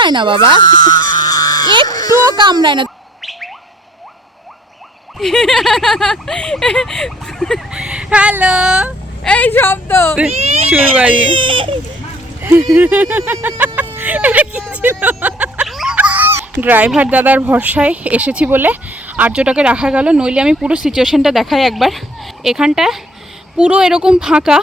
কামড়ায় না বাবা। একটুও কামড়ায় না। হ্যালো এই শব্দ। সুরবাড়ি এটা কি ছিল? ড্রাইভার দাদার ভরসায় এসেছি বলে আর্যটাকে রাখা গেল নইলে আমি পুরো সিচুয়েশনটা দেখাই একবার। এখানটা পুরো এরকম ফাঁকা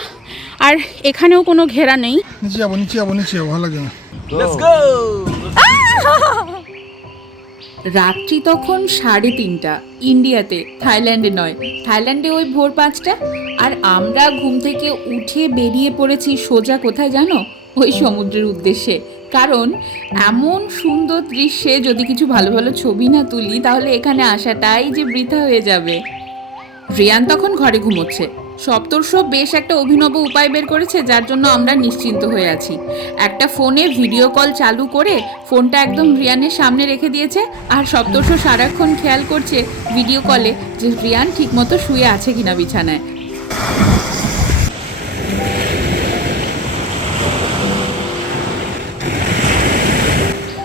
আর এখানেও কোনো ঘেরা নেই। নিচে যাব নিচে যাব নিচে যাব ভালো লাগে না। রাত্রি তখন সাড়ে তিনটা। ইন্ডিয়াতে থাইল্যান্ডে নয়। থাইল্যান্ডে ওই ভোর পাঁচটা। আর আমরা ঘুম থেকে উঠে বেরিয়ে পড়েছি সোজা কোথায় জানো? ওই সমুদ্রের উদ্দেশ্যে। কারণ এমন সুন্দর দৃশ্যে যদি কিছু ভালো ভালো ছবি না তুলি তাহলে এখানে আসাটাই যে বৃথা হয়ে যাবে। রিয়ান তখন ঘরে ঘুমোচ্ছে। সপ্তর্ষ বেশ একটা অভিনব উপায় বের করেছে, যার জন্য আমরা নিশ্চিন্ত হয়ে আছি। একটা ফোনে ভিডিও কল চালু করে ফোনটা একদম রিয়ানের সামনে রেখে দিয়েছে, আর সপ্তর্ষ সারাক্ষণ খেয়াল করছে ভিডিও কলে যে রিয়ান ঠিকমতো শুয়ে আছে কিনা বিছানায়।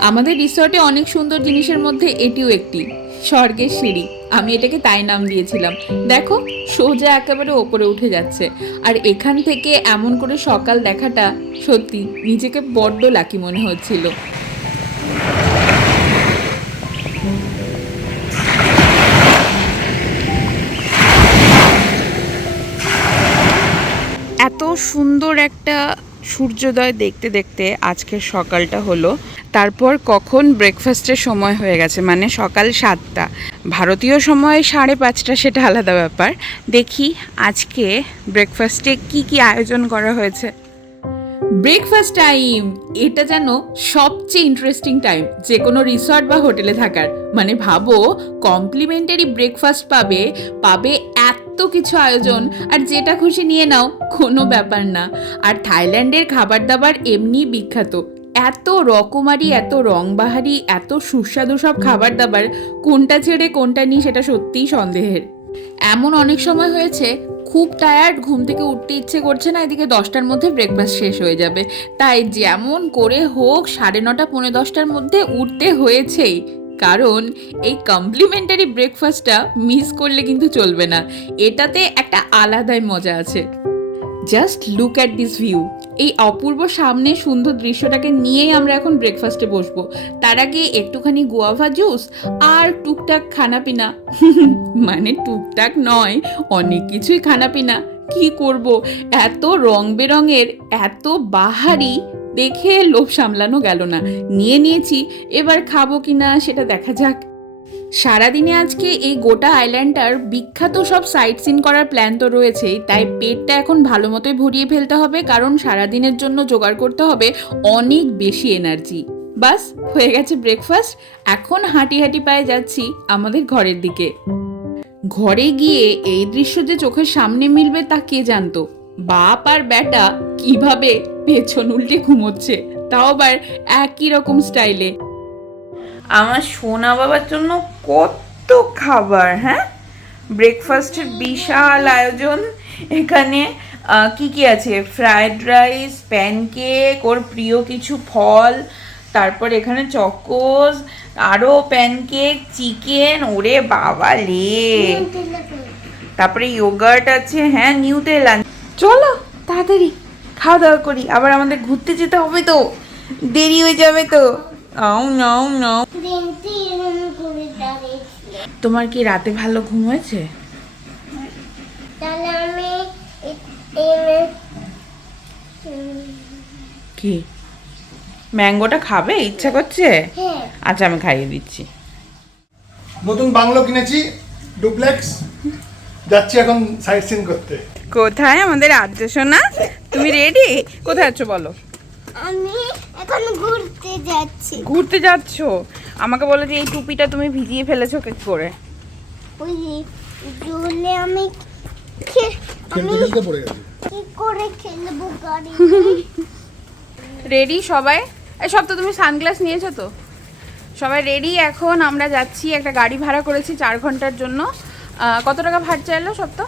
আমাদের রিসর্টে অনেক সুন্দর জিনিসের মধ্যে এটিও একটি। স্বর্গের সিঁড়ি। আমি এটাকে তাই নাম দিয়েছিলাম। দেখো, সোজা একেবারে ওপরে উঠে যাচ্ছে। আর এখান থেকে এমন করে সকাল দেখাটা সত্যি নিজেকে বড্ড লাকি মনে হচ্ছিল। এত সুন্দর একটা সূর্যোদয় দেখতে দেখতে আজকের সকালটা হলো। তারপর কখন ব্রেকফাস্টের সময় হয়ে গেছে মানে সকাল সাতটা। ভারতীয় সময় সাড়ে পাঁচটা, সেটা আলাদা ব্যাপার। দেখি আজকে ব্রেকফাস্টে কি কি আয়োজন করা হয়েছে। ব্রেকফাস্ট টাইম এটা যেন সবচেয়ে ইন্টারেস্টিং টাইম যে কোনো রিসর্ট বা হোটেলে থাকার। মানে ভাবো কমপ্লিমেন্টারি ব্রেকফাস্ট পাবে পাবে এত কিছু আয়োজন, আর যেটা খুশি নিয়ে নাও, কোনো ব্যাপার না। আর থাইল্যান্ডের খাবার দাবার এমনি বিখ্যাত। এত রকমারি, এত রংবাহারি, এত সুস্বাদু সব খাবার দাবার কোনটা ছেড়ে কোনটা নিই সেটা সত্যিই সন্দেহের। এমন অনেক সময় হয়েছে, খুব টায়ার্ড ঘুম থেকে উঠতে ইচ্ছে করছে না, এদিকে দশটার মধ্যে ব্রেকফাস্ট শেষ হয়ে যাবে। তাই যেমন করে হোক, সাড়ে নটা, পৌনে দশটার মধ্যে উঠতে হয়েছেই। কারণ এই কমপ্লিমেন্টারি ব্রেকফাস্টটা মিস করলে কিন্তু চলবে না। এটাতে একটা আলাদাই মজা আছে। Just look at this view এই অপূর্ব সামনে সুন্দর দৃশ্যটাকে নিয়েই আমরা এখন ব্রেকফাস্টে বসবো। তার আগে একটুখানি গোয়াভা জুস আর টুকটাক খানাপিনা। মানে টুকটাক নয়, অনেক কিছুই খানাপিনা। কি করব? এত রং বেরঙের এত বাহারি দেখে লোভ সামলানো গেল না। নিয়ে নিয়েছি, এবার খাব কিনা সেটা দেখা যাক। সারাদিনে আজকে এই গোটা আইল্যান্ডটার বিখ্যাত সব সাইট সিন করার প্ল্যান তো রয়েছেই, তাই পেটটা এখন ভালো মতোই ভরিয়ে ফেলতে হবে, কারণ সারাদিনের জন্য জোগাড় করতে হবে অনেক বেশি এনার্জি। বাস, হয়ে গেছে ব্রেকফাস্ট, এখন হাঁটি হাঁটি পায়ে যাচ্ছি আমাদের ঘরের দিকে। ঘরে গিয়ে এই দৃশ্য যে চোখের সামনে মিলবে তা কে জানতো? বাপ আর বেটা কীভাবে পেছন উল্টে ঘুমোচ্ছে, তাও আবার একই রকম স্টাইলে। আমার সোনা বাবার জন্য কত খাবার হ্যাঁ? ব্রেকফাস্টের বিশাল আয়োজন। এখানে কি কি আছে? ফ্রায়েড রাইস, প্যানকেক, ওর প্রিয় কিছু ফল, তারপর এখানে চকোস আরও প্যানকেক, চিকেন, ওরে বাবা লে তারপরে ইয়োগার্ট আছে হ্যাঁ নিউ নিউটেলা চলো তাড়াতাড়ি খাওয়া দাওয়া করি। আবার আমাদের ঘুরতে যেতে হবে তো। দেরি হয়ে যাবে তো। নাও নাও তোমার কি রাতে ভালো ঘুম হয়েছে? কি? ম্যাঙ্গোটা খাবে? ইচ্ছা করছে? হ্যাঁ। আচ্ছা আমি খাইয়ে দিচ্ছি। নতুন বাংলো কিনেছি ডুপ্লেক্স। যাচ্ছি এখন সাইট সিন করতে। কোথায় আমাদের আর্য সোনা? তুমি রেডি কোথায় আছো বলো। আমি এখন ঘুরতে যাচ্ছি। ঘুরতে যাচ্ছ? আমাকে বলো যে এই টুপিটা তুমি ভিজিয়ে ফেলেছো কি করে? ওই জলে আমি খে- আমি খেলতে খেলতে পড়ে গেছে। কি করে খেলব গাড়ি? রেডি সবাই? এই সব তো তুমি সানগ্লাস নিয়েছো তো? সবাই রেডি এখন আমরা যাচ্ছি একটা গাড়ি ভাড়া করেছি চার ঘণ্টার জন্য। কত টাকা ভাড় চাইলো সব তো?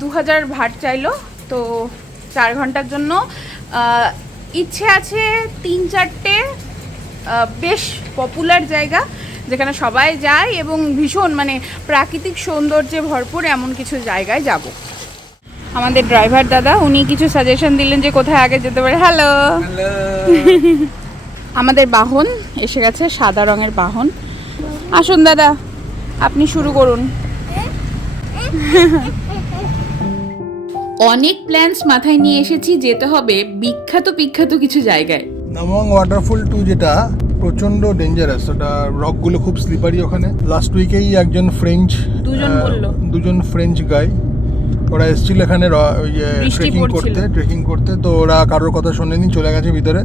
দু হাজার ভাট চাইলো তো চার ঘণ্টার জন্য। ইচ্ছে আছে তিন চারটে বেশ পপুলার জায়গা যেখানে সবাই যায় এবং ভীষণ মানে প্রাকৃতিক সৌন্দর্যে ভরপুর এমন কিছু জায়গায় যাব। আমাদের ড্রাইভার দাদা উনি কিছু সাজেশন দিলেন যে কোথায় আগে যেতে পারে। হ্যালো আমাদের বাহন এসে গেছে সাদা রঙের বাহন। আসুন দাদা আপনি শুরু করুন। অনেক প্ল্যানস মাথায় নিয়ে এসেছি যেতে হবে বিখ্যাত বিখ্যাত কিছু জায়গায়। নামং ওয়াটারফল টু যেটা প্রচণ্ড ডেঞ্জারাস ওটা রকগুলো খুব স্লিপারি ওখানে। লাস্ট উইকেই একজন ফ্রেঞ্চ দুজন ফ্রেঞ্চ গাই ওরা এসেছিল এখানে ট্রেকিং করতে ট্রেকিং করতে তো ওরা কারোর কথা শোনেনি চলে গেছে ভিতরে।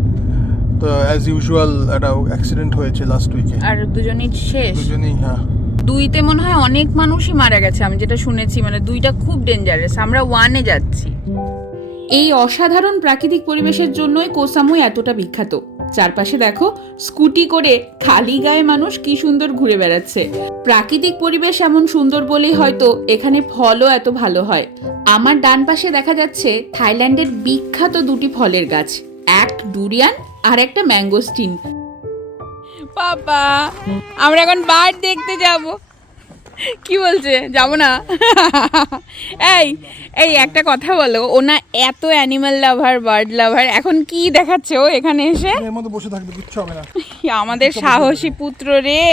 তো অ্যাজ ইউজুয়াল একটা অ্যাক্সিডেন্ট হয়েছে লাস্ট উইকে আর দুজনই শেষ। দুজনেই হ্যাঁ। দুইতে মনে হয় অনেক মানুষই মারা গেছে, আমি যেটা শুনেছি মানে দুইটা খুব ডেঞ্জারাস আমরা ওয়ানে যাচ্ছি। এই অসাধারণ প্রাকৃতিক পরিবেশের জন্যই কোসামুই এতটা বিখ্যাত। চারপাশে দেখো, স্কুটি করে খালি গায়ে মানুষ কি সুন্দর ঘুরে বেড়াচ্ছে। প্রাকৃতিক পরিবেশ এমন সুন্দর বলেই হয়তো এখানে ফলও এত ভালো হয়। আমার ডান পাশে দেখা যাচ্ছে থাইল্যান্ডের বিখ্যাত দুটি ফলের গাছ, এক ডুরিয়ান আর একটা ম্যাঙ্গোস্টিন। বাবা আমরা এখন বার্ড দেখতে যাব। কি বলছে? যাব না? এই এই একটা কথা বলো ওনা এত অ্যানিমাল লাভার বার্ড লাভার এখন কি দেখাচ্ছে ও এখানে এসে? বসে থাকবে কিচ্ছু হবে না। আমাদের সাহসী পুত্র রে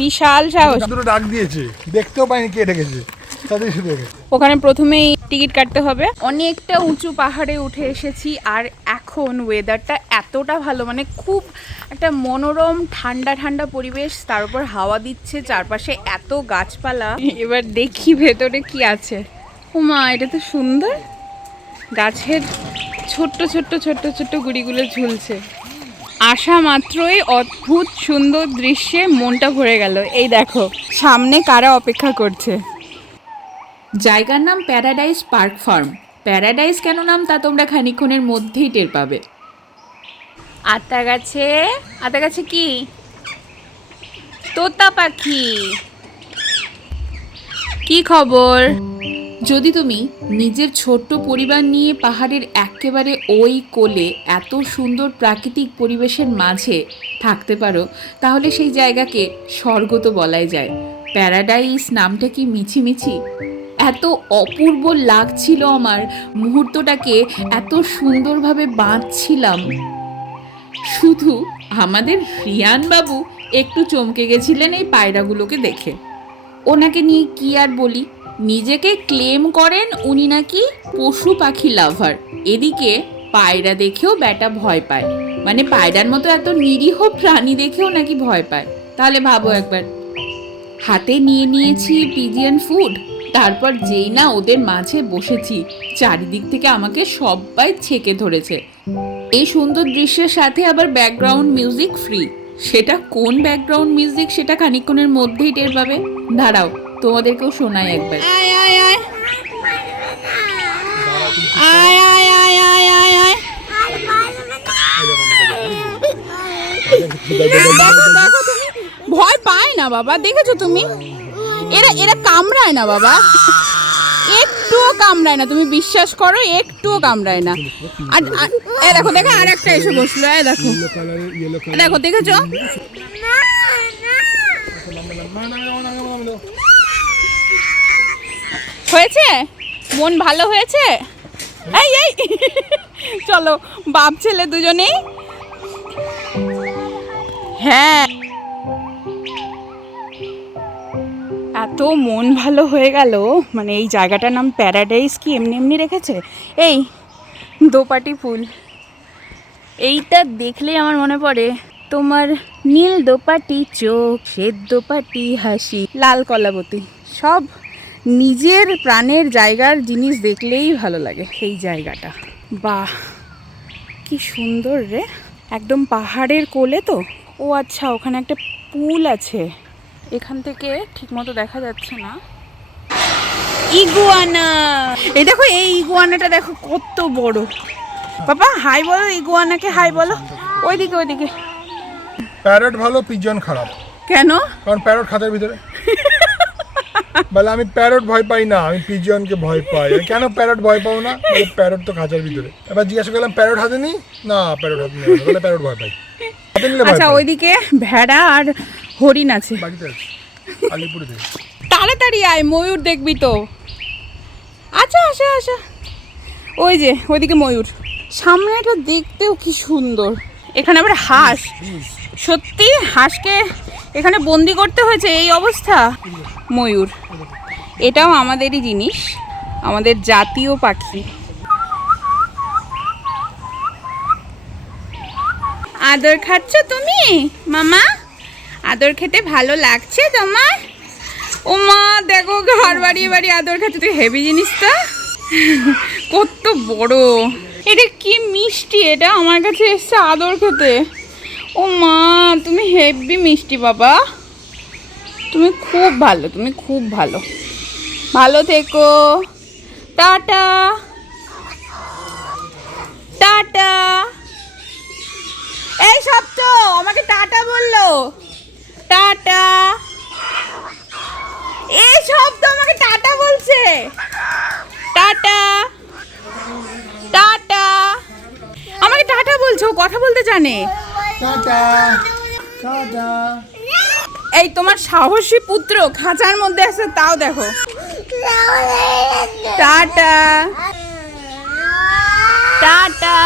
বিশাল সাহস। ডাক দিয়েছে দেখতেও পাইনি কে ডেকেছে। ওখানে প্রথমেই টিকিট কাটতে হবে। অনেকটা উঁচু পাহাড়ে উঠে এসেছি আর এখন ওয়েদারটা এতটা ভালো মানে খুব একটা মনোরম ঠান্ডা ঠান্ডা পরিবেশ তার উপর হাওয়া দিচ্ছে চারপাশে এত গাছপালা। এবার দেখি ভেতরে কি আছে। ওমা এটা তো সুন্দর। গাছের ছোট্ট ছোট্ট ছোট্ট ছোট্ট গুড়িগুলো ঝুলছে। আসা মাত্রই অদ্ভুত সুন্দর দৃশ্যে মনটা ভরে গেল। এই দেখো সামনে কারা অপেক্ষা করছে। জায়গার নাম প্যারাডাইস পার্ক ফার্ম। প্যারাডাইস কেন নাম তা তোমরা খানিক্ষণের মধ্যেই টের পাবে। আতা গাছে আতা গাছে কি? তোতা পাখি। কি খবর? যদি তুমি নিজের ছোট্ট পরিবার নিয়ে পাহাড়ের একেবারে ওই কোলে এত সুন্দর প্রাকৃতিক পরিবেশের মাঝে থাকতে পারো তাহলে সেই জায়গাকে স্বর্গ তো বলাই যায়। প্যারাডাইস নামটা কি মিছিমিছি? এত অপূর্ব লাগছিল আমার। মুহূর্তটাকে এত সুন্দরভাবে বাঁধছিলাম। শুধু আমাদের রিয়ান বাবু একটু চমকে গেছিলেন এই পায়রাগুলোকে দেখে। ওনাকে নিয়ে কি আর বলি? নিজেকে ক্লেম করেন উনি নাকি পশু পাখি লাভার এদিকে পায়রা দেখেও ব্যাটা ভয় পায়। মানে পায়রার মতো এত নিরীহ প্রাণী দেখেও নাকি ভয় পায়। তাহলে ভাবো একবার। হাতে নিয়ে নিয়েছি পিজিয়ান ফুড তারপর যেই না ওদের মাঝে বসেছি চারিদিক থেকে আমাকে সবাই ছেকে ধরেছে। এই সুন্দর দৃশ্যের সাথে আবার ব্যাকগ্রাউন্ড মিউজিক ফ্রি সেটা কোন ব্যাকগ্রাউন্ড মিউজিক সেটা খানিকক্ষণের মধ্যেই টের পাবে? দাঁড়াও তোমাদেরকেও শোনাই একবার। আয় আয় আয়। আয় আয় আয় আয় আয় আয়। ভয় পায় না বাবা দেখেছ তুমি? এরা এরা কামড়ায় না বাবা। একটুও কামড়ায় না, তুমি বিশ্বাস করো, একটুও কামড়ায় না। আর এ দেখো দেখো আর একটা এসে বসল এ দেখো। দেখো, দেখেছ? হয়েছে? মন ভালো হয়েছে? এই এই, চলো, বাপ ছেলে দুজনেই। হ্যাঁ। এত মন ভালো হয়ে গেল। মানে এই জায়গাটার নাম প্যারাডাইস কি এমনি এমনি রেখেছে? এই, দোপাটি ফুল। এইটা দেখলেই আমার মনে পড়ে, তোমার নীল দোপাটি চোখ শ্বেত দোপাটি, হাসি, লাল কলাবতী। সব নিজের প্রাণের জায়গার জিনিস দেখলেই ভালো লাগে এই জায়গাটা। বাহ, কি সুন্দর রে। একদম পাহাড়ের কোলে তো? ও আচ্ছা ওখানে একটা পুল আছে। এখান থেকে ঠিকমতো দেখা যাচ্ছে না। ইগুয়ানা। এই দেখো এই ইগুয়ানাটা দেখো কত বড়। বাবা হাই বলো ইগুয়ানাকে হাই বলো। ওইদিকে ওইদিকে। প্যারট ভালো পিজন খারাপ। কেন? কারণ প্যারট খাতার ভিতরে। বলে আমি প্যারট ভয় পাই না আমি পিজিয়নকে ভয় পাই। কেন প্যারট ভয় পাও না? প্যারট তো খাঁচার ভিতরে। এবার জিজ্ঞাসা করলাম প্যারট হাতে নি না প্যারট হাতে নেই। বলে প্যারট ভয় পাই। আচ্ছা ওইদিকে ভেড়া আর হরিণ আছে। তাড়াতাড়ি আয় ময়ূর দেখবি তো। আচ্ছা আচ্ছা আচ্ছা ওই যে ওইদিকে ময়ূর। সামনেটা দেখতেও কি সুন্দর। এখানে আবার হাঁস। সত্যি হাঁসকে এখানে বন্দি করতে হয়েছে এই অবস্থা? ময়ূর। এটাও আমাদেরই জিনিস আমাদের জাতীয় পাখি। আদর খাচ্ছ তুমি মামা? আদর খেতে ভালো লাগছে তোমার? ও মা দেখো ঘর বাড়িয়ে বাড়ি আদর খেতে। তুই হেভি জিনিসটা কত বড়। এটা কি মিষ্টি এটা? আমার কাছে এসছে আদর খেতে। ও মা তুমি হেভি মিষ্টি বাবা। তুমি খুব ভালো, তুমি খুব ভালো। ভালো থেকো। টাটা। টাটা। এই সব তো আমাকে টাটা বলল। টাটা। এই তো আমাকে টাটা বলছে। টাটা। টাটা। আমাকে টাটা বলছে ও কথা বলতে জানে। টাটা। টাটা। এই তোমার সাহসী পুত্র খাঁচার মধ্যে আছে তাও দেখো। টাটা। টাটা।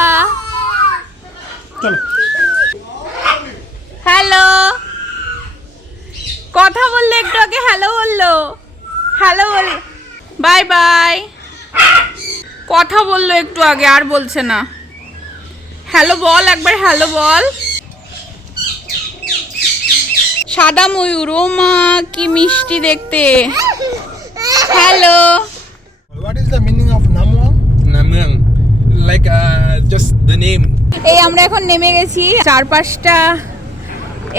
হ্যালো। কথা বললে একটু আগে হ্যালো বলল। হ্যালো বল বাই বাই কথা বলল একটু আগে আর বলছে না। হ্যালো বল একবার হ্যালো বল। সাদা ময়ূর ও মা কি মিষ্টি দেখতে। Hello what is the meaning of Namwang the এই আমরা এখন নেমে গেছি চারপাশটা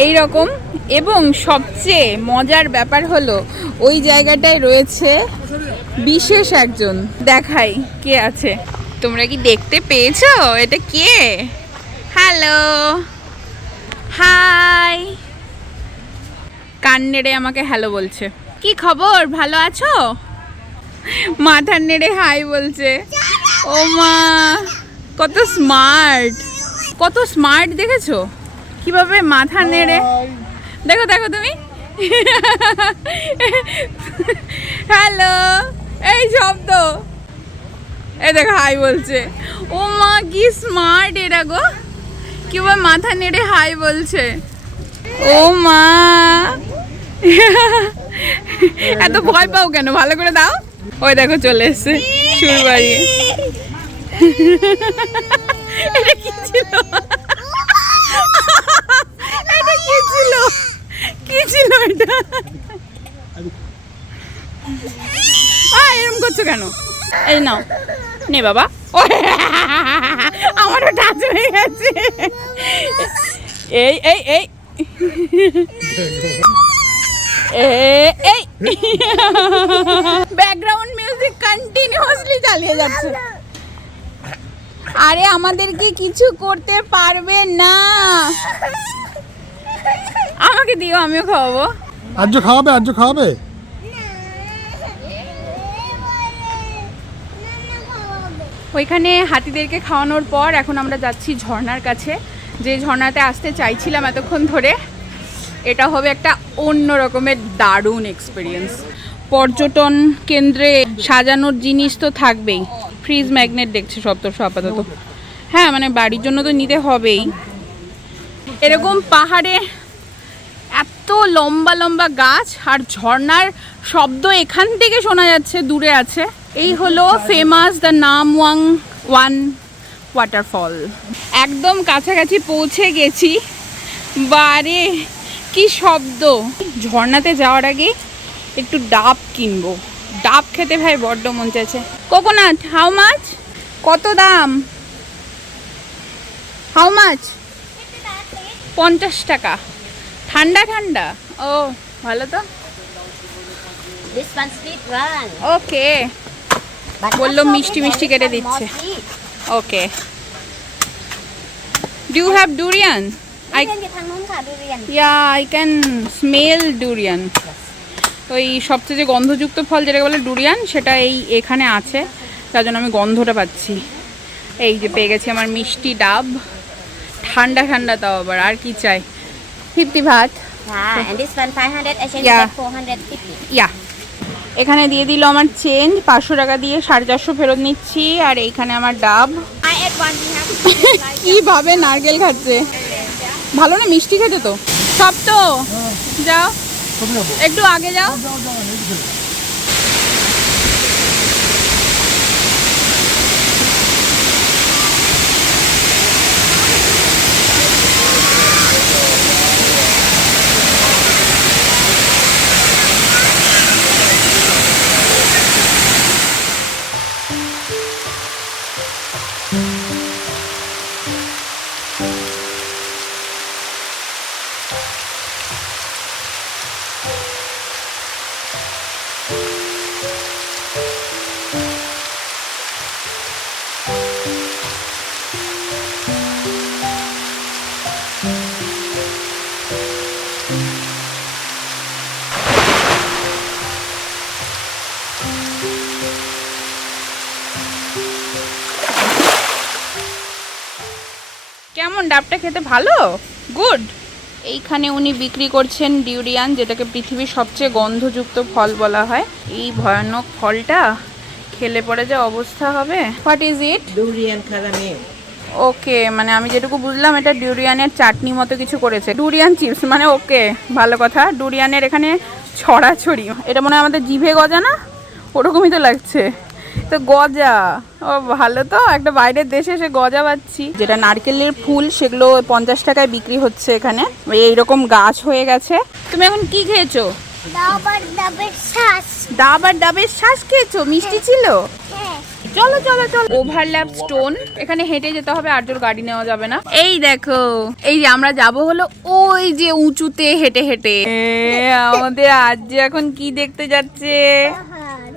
এই রকম এবং সবচেয়ে মজার ব্যাপার হলো, ওই জায়গাটায় রয়েছে বিশেষ একজন। দেখাই কে আছে। তোমরা কি দেখতে পেয়েছ? এটা কে? হ্যালো হাই কান নেড়ে আমাকে হ্যালো বলছে। কি খবর? ভালো আছো? মাথা নেড়ে হাই বলছে। ও মা, কত স্মার্ট কত স্মার্ট দেখেছ? কীভাবে মাথা নেড়ে দেখো দেখো তুমি। হ্যালো এই শব্দ। এ দেখো হাই বলছে। ও মা, কি স্মার্ট এরা গো। কীভাবে মাথা নেড়ে হাই বলছে। ও মা। এত ভয় পাও কেন? ভালো করে দাও। ওই দেখো, চলে এসছে সুর বাড়িয়ে এটা কি ছিল? এটা কি ছিল? কি ছিল এটা? এরম করছ কেন? এই নাও, নে বাবা। আমারও টাচ হয়ে গেছে। এই এই এই। এই। ব্যাকগ্রাউন্ড মিউজিক কন্টিনিউয়াসলি চালিয়ে যাচ্ছে। আরে আমাদেরকে কিছু করতে পারবে না? আমাকে দিও আমিও খাওয়াবো। আর্য খাওয়াবে আর্য খাওয়াবে? ওইখানে হাতিদেরকে খাওয়ানোর পর এখন আমরা যাচ্ছি ঝর্ণার কাছে। যে ঝর্ণাতে আসতে চাইছিলাম এতক্ষণ ধরে এটা হবে একটা অন্য রকমের দারুণ এক্সপিরিয়েন্স পর্যটন কেন্দ্রে সাজানোর জিনিস তো থাকবেই। ফ্রিজ ম্যাগনেট দেখছে সব তো সব আপাতত। হ্যাঁ মানে বাড়ির জন্য তো নিতে হবেই। এরকম পাহাড়ে এত লম্বা লম্বা গাছ আর ঝর্নার শব্দ এখান থেকে শোনা যাচ্ছে, দূরে আছে। এই হলো famous the Namwang one waterfall একদম কাছাকাছি পৌঁছে গেছি। বারে, কি শব্দ? ঝর্ণাতে যাওয়ার আগে একটু ডাব কিনবো। ডাব খেতে ভাই বড্ড মন চাইছে। কোকোনাট হাউ মাছ কত দাম? হাউ মাছ পঞ্চাশ টাকা। ঠান্ডা ঠান্ডা ও ভালো তো This one sweet one. Okay But বললো also মিষ্টি we মিষ্টি have কেটে some more দিচ্ছে। sweet. Okay do have durian I Durian อยู่ทางนู้นค่ะ durian. Yeah I can smell durian ওই সবচেয়ে যে গন্ধযুক্ত ফল যেটাকে বলে ডুরিয়ান সেটা এই এখানে আছে তার জন্য আমি গন্ধটা পাচ্ছি এই যে পেয়ে গেছি আমার মিষ্টি ডাব ঠান্ডা ঠান্ডা তাও আবার আর কি চাই ফিফটি ভাত Yeah, and this one 500, exchange Yeah. 450. yeah এখানে দিয়ে দিল আমার চেঞ্জ পাঁচশো টাকা দিয়ে সাড়ে চারশো ফেরত নিচ্ছি আর এইখানে আমার ডাব। I add one, we have কীভাবে নারকেল খাচ্ছে? ভালো না মিষ্টি খেতে তো? সব তো? যাও। একটু আগে যাও। কেমন ডাবটা খেতে ভালো? গুড এইখানে উনি বিক্রি করছেন ডিউরিয়ান যেটাকে পৃথিবীর সবচেয়ে গন্ধযুক্ত ফল বলা হয়। এই ভয়ানক ফলটা খেলে পরে যা অবস্থা হবে। What is it Durian caramel. Okay মানে আমি যেটুকু বুঝলাম এটা ডুরিয়ানের চাটনি মতো কিছু করেছে। ডুরিয়ান চিপস মানে ওকে ভালো কথা। ডুরিয়ানের এখানে ছড়াছড়ি এটা মনে হয় আমাদের জিভে গজা না ওরকমই তো লাগছে। তো গজা। ও ভালো তো একটা বাইরের দেশে এসে গজা পাচ্ছি যেটা নারকেলের ফুল সেগুলো পঞ্চাশ টাকায় বিক্রি হচ্ছে এখানে। এইরকম গাছ হয়ে গেছে। তুমি এখন কি খেয়েছো? ডাবার ডাবের শ্বাস খেয়েছো? মিষ্টি ছিল? হ্যাঁ। চলো চলো চলো। ওভারল্যাপ স্টোন এখানে হেঁটে যেতে হবে আর জোর গাড়ি নেওয়া যাবে না। এই দেখো এই যে আমরা যাব হলো ওই যে উঁচুতে হেঁটে হেঁটে। আমাদের আজ এখন কি দেখতে যাচ্ছে?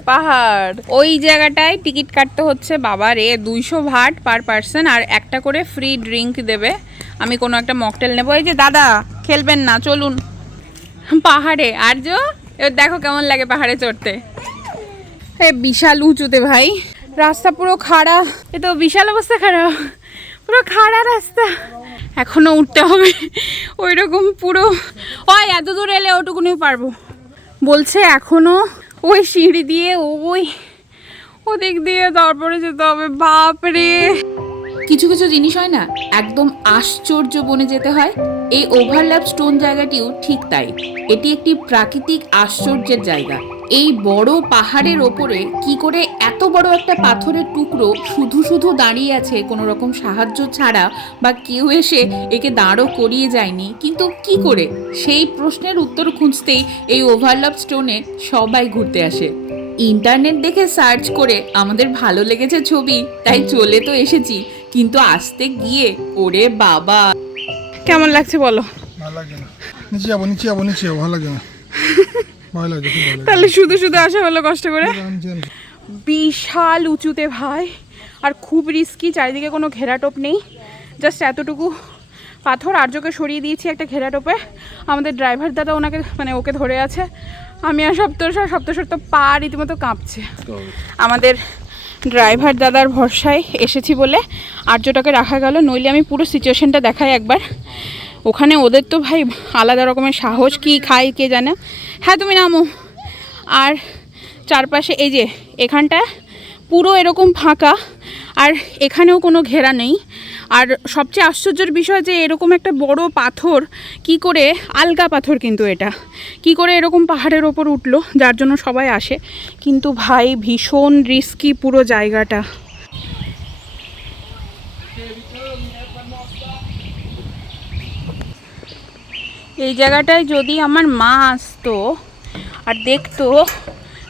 পাহাড়। ওই জায়গাটায় টিকিট কাটতে হচ্ছে বাবা রে, দুইশো ভাট পার পার্সন আর একটা করে ফ্রি ড্রিঙ্ক দেবে। আমি কোনো একটা মকটেল নেব। এই যে দাদা, খেলবেন না, চলুন। পাহাড়ে। আর্য এবার দেখো কেমন লাগে পাহাড়ে চড়তে। এ বিশাল উঁচুতে ভাই। রাস্তা পুরো খাড়া। এ তো বিশাল অবস্থা খারাপ। পুরো খাড়া রাস্তা। এখনও উঠতে হবে। ওই রকম পুরো। ওই, এত দূর এলে ওটুকুনি পারব। বলছে এখনও ওই সিঁড়ি দিয়ে ওই ওদিক দিয়ে, তারপরে যেতে হবে, বাপরে। কিছু কিছু জিনিস হয় না, একদম আশ্চর্য বনে যেতে হয়। এই ওভারল্যাপ স্টোন জায়গাটিও ঠিক তাই। এটি একটি প্রাকৃতিক আশ্চর্যের জায়গা। এই বড় পাহাড়ের ওপরে কি করে এত বড় একটা পাথরের টুকরো শুধু শুধু দাঁড়িয়ে আছে কোনো রকম সাহায্য ছাড়া বা কেউ এসে একে দাঁড়ও করিয়ে যায়নি? কিন্তু কি করে? সেই প্রশ্নের উত্তর খুঁজতেই এই ওভারল্যাপ স্টোনে সবাই ঘুরতে আসে। ইন্টারনেট দেখে সার্চ করে আমাদের ভালো লেগেছে ছবি তাই চলে তো এসেছি কিন্তু আসতে গিয়ে ওরে বাবা! কেমন লাগছে বলো? ভালো লাগছে না নিচে যাব নিচে যাব নিচে যাব ভালো লাগছে না তাহলে শুধু শুধু আসা হলো কষ্ট করে। বিশাল উঁচুতে ভাই আর খুব রিস্কি চারিদিকে কোনো ঘেরাটোপ নেই। জাস্ট এতটুকু পাথর আর্যকে সরিয়ে দিয়েছি একটা ঘেরাটোপে। আমাদের ড্রাইভার দাদা ওনাকে মানে ওকে ধরে আছে। আমি আর সপ্তর সপ্তর তো পা রীতিমতো কাঁপছে। আমাদের ড্রাইভার দাদার ভরসায় এসেছি বলে আর্যটাকে রাখা গেল। নইলে আমি পুরো সিচুয়েশনটা দেখাই একবার। ওখানে ওদের তো ভাই আলাদা রকমের সাহস, কি খায়, কে জানে। হ্যাঁ তুমি নামো। আর চারপাশে এই যে, এখানটা পুরো এরকম ফাঁকা, আর এখানেও কোনো ঘেরা নেই। আর সবচেয়ে আশ্চর্যের বিষয় যে, এরকম একটা বড় পাথর, কি করে, আলগা পাথর কিন্তু এটা। কি করে এরকম পাহাড়ের ওপর উঠল, যার জন্য সবাই আসে। কিন্তু ভাই, ভীষণ রিস্কি পুরো জায়গাটা। এই জায়গাটায় যদি আমার মা আসতো আর দেখতো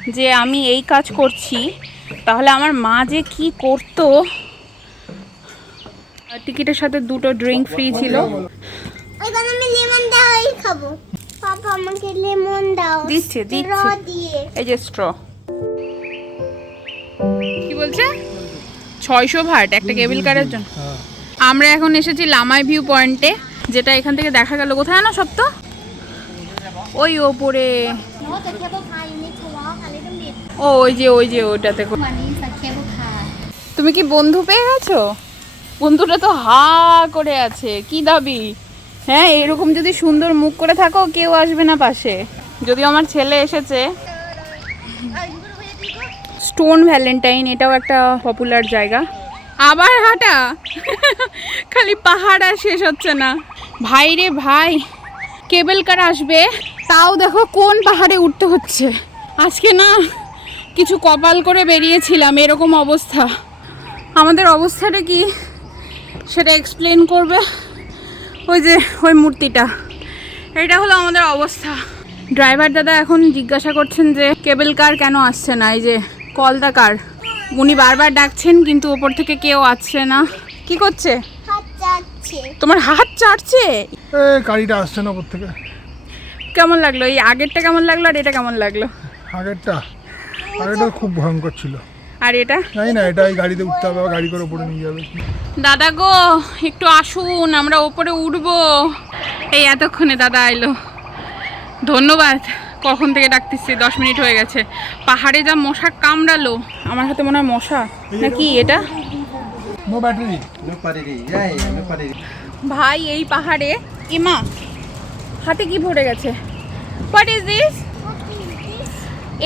যে আমি এই কাজ করছি তাহলে আমার মা যে কি করতো? টিকিটের সাথে দুটো ড্রিঙ্ক ফ্রি ছিল। ওইখানে আমি লেমন দাওয়াই খাব। পাপা আমাকে লেমন দাও। দিচ্ছে, দিচ্ছে। এই যে স্ট্র। কি বলছে? ছয়শো ভাট একটা কেবিল কারের জন্য। হ্যাঁ। আমরা এখন এসেছি লামাই ভিউ পয়েন্টে। যেটা এখান থেকে দেখা গেল। কোথায় না সব তো? ওই ওপরে. ও, ওই যে ওই যে, ওইটাতে. তুমি কি বন্ধু পেয়ে গেছো? বন্ধুটা তো হা করে আছে। কি দাবি? হ্যাঁ এরকম যদি সুন্দর মুখ করে থাকো, কেউ আসবে না পাশে। যদি আমার ছেলে এসেছে। স্টোন ভ্যালেন্টাইন, এটাও একটা পপুলার জায়গা। আবার হাঁটা? খালি পাহাড় আর শেষ হচ্ছে না। ভাই রে ভাই, কেবল কার আসবে? তাও দেখো কোন পাহাড়ে উঠতে হচ্ছে। আজকে না, কিছু কপাল করে বেরিয়েছিলাম, এরকম অবস্থা। আমাদের অবস্থাটা কি? সেটা এক্সপ্লেন করবে ওই যে, ওই মূর্তিটা। এটা হলো আমাদের অবস্থা। ড্রাইভার দাদা এখন জিজ্ঞাসা করছেন যে, কেবল কার কেন আসছে না? এই যে, কলদা কার? উনি বারবার ডাকছেন, কিন্তু ওপর থেকে কেউ আসছে না। কি করছে? যাচ্ছে তোমার হাত চাটছে? এ গাড়িটা আসছে না ওপর থেকে। কেমন লাগল? এই আগেরটা কেমন লাগল আর এটা কেমন লাগল? আগেরটা আগেরটা খুব ভয়ঙ্কর ছিল। আর এটা? জানি না এটা এই গাড়িতে উঠতে হবে গাড়ি করে উপরে নিয়ে যাবে। দাদা গো একটু আসুন আমরা ওপরে উঠবো। এই এতক্ষণে দাদা এলো। ধন্যবাদ কখন থেকে ডাকতেছি? দশ মিনিট হয়ে গেছে। পাহাড়ে যা মশা কামড়ালো আমার হাতে মনে হয় মশা। নাকি এটা? No battery. Yeah, yeah, no ভাই এই পাহাড়ে ইমা হাতে কি ভরে গেছে? হোয়াট ইজ দিস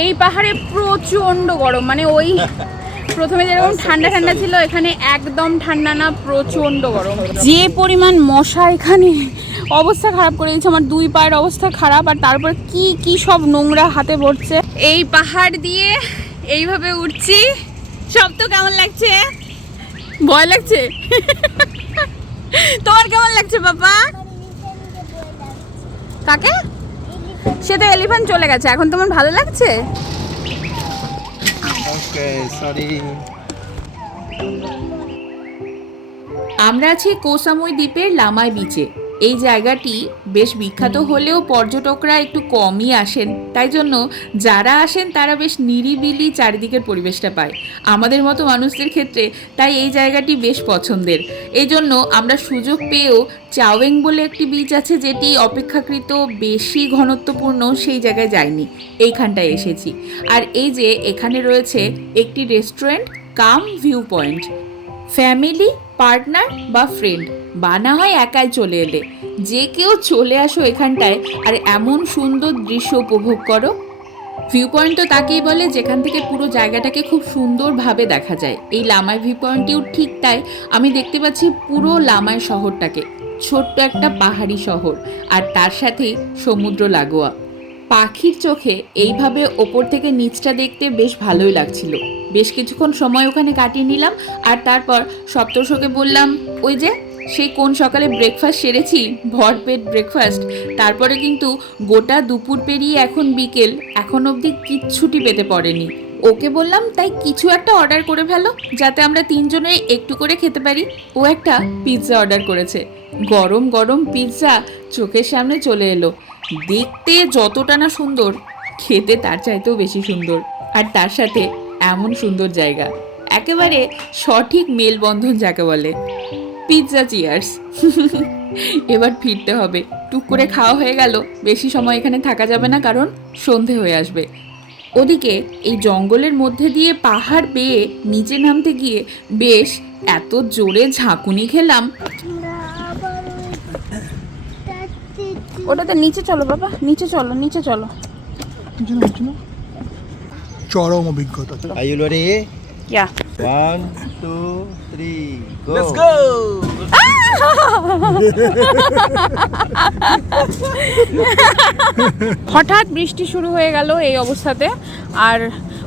এই পাহাড়ে প্রচণ্ড গরম মানে ওই প্রথমে যেরকম ঠান্ডা ঠান্ডা ছিল এখানে একদম ঠান্ডা না প্রচণ্ড গরম। যে পরিমাণ মশা এখানে অবস্থা খারাপ করে দিয়েছে আমার দুই পায়ের অবস্থা খারাপ আর তারপর কি কি সব নোংরা হাতে ভরছে। এই পাহাড় দিয়ে এইভাবে উঠছি। সব তো কেমন লাগছে? ভয় লাগছে? তোমার কেমন লাগছে বাবা কাকে? সে তো এলিফ্যান্ট চলে গেছে। এখন তোমার ভালো লাগছে? আমরা আছি কোসাময় দ্বীপের লামাই বিচে এই জায়গাটি বেশ বিখ্যাত হলেও পর্যটকরা একটু কমই আসেন। তাই জন্য যারা আসেন, তারা বেশ নিরিবিলি চারিদিকের পরিবেশটা পায়। আমাদের মতো মানুষদের ক্ষেত্রে তাই এই জায়গাটি বেশ পছন্দের। এই জন্য আমরা সুযোগ পেয়েও চাওয়েং বলে একটি বিচ আছে, যেটি অপেক্ষাকৃত বেশি ঘনত্বপূর্ণ সেই জায়গায় যাইনি। এইখানটায় এসেছি। আর এই যে এখানে রয়েছে একটি restaurant cum view point family partner বা ফ্রেন্ড। বা না হয় একাই চলে এলে। যে কেউ চলে আসো এখানটায় আর এমন সুন্দর দৃশ্য উপভোগ করো। ভিউ পয়েন্ট তো তাকেই বলে, যেখান থেকে পুরো জায়গাটাকে খুব সুন্দরভাবে দেখা যায়। এই লামাই ভিউ পয়েন্টটিও ঠিক তাই। আমি দেখতে পাচ্ছি পুরো লামাই শহরটাকে। ছোট্ট একটা পাহাড়ি শহর। আর তার সাথেই সমুদ্র লাগোয়া। পাখির চোখে এইভাবে ওপর থেকে নিচটা দেখতে বেশ ভালোই লাগছিল। বেশ কিছুক্ষণ সময় ওখানে কাটিয়ে নিলাম আর তারপর সপ্তর্ষকে বললাম, ওই যে, সেই কোন সকালে ব্রেকফাস্ট সেরেছি? ভরপেট ব্রেকফাস্ট তারপরে কিন্তু গোটা দুপুর পেরিয়ে এখন বিকেল, এখন অবধি কিচ্ছুটি পেতে পড়েনি। ওকে বললাম, তাই কিছু একটা অর্ডার করে ফেলো, যাতে আমরা তিনজনে একটু করে খেতে পারি। ও একটা পিৎজা অর্ডার করেছে। গরম গরম পিৎজা চোখের সামনে চলে এলো। দেখতে যতটা না সুন্দর, খেতে তার চাইতেও বেশি সুন্দর। আর তার সাথে এমন সুন্দর জায়গা, একেবারে সঠিক মেলবন্ধন যাকে বলে। পিৎজা চিয়ার্স এবার ফিরতে হবে। টুক করে খাওয়া হয়ে গেল। বেশি সময় এখানে থাকা যাবে না, কারণ সন্ধে হয়ে আসবে। ওদিকে এই জঙ্গলের মধ্যে দিয়ে পাহাড় বেয়ে নিচে নামতে গিয়ে বেশ এত জোরে ঝাঁকুনি খেলাম। ওটাতে নিচে চলো বাবা নিচে চলো নিচে চলো চরম অভিজ্ঞতা Are you ready? Yeah One, two, three, go. Let's go. হঠাৎ বৃষ্টি শুরু হয়ে গেল এই অবস্থাতে আর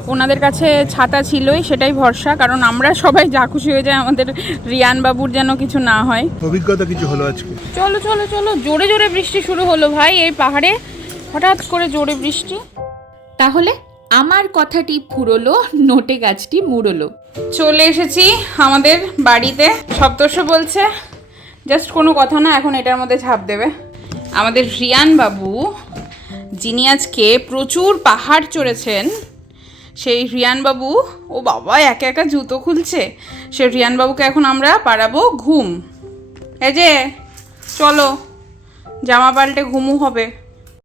ওনাদের কাছে ছাতা ছিলই সেটাই ভরসা কারণ আমরা সবাই যা খুশি হয়ে যায় আমাদের রিয়ান বাবুর যেন কিছু না হয়। অভিজ্ঞতা কিছু হলো আজকে? চলো চলো চলো জোরে জোরে বৃষ্টি শুরু হলো ভাই এই পাহাড়ে। হঠাৎ করে জোরে বৃষ্টি। তাহলে আমার কথাটি ফুরলো নোটে গাছটি মুড়লো। চলে এসেছি আমাদের বাড়িতে। সপ্তর্ষ বলছে জাস্ট কোনো কথা না এখন এটার মধ্যে ঝাঁপ দেবে। আমাদের রিয়ান বাবু যিনি আজকে প্রচুর পাহাড় চড়েছেন সেই রিয়ানবাবু, ও বাবা, একা একা জুতো খুলছে। সে রিয়ানবাবুকে এখন আমরা পাড়াবো ঘুম। এই যে, চলো, জামা পাল্টে ঘুমু হবে।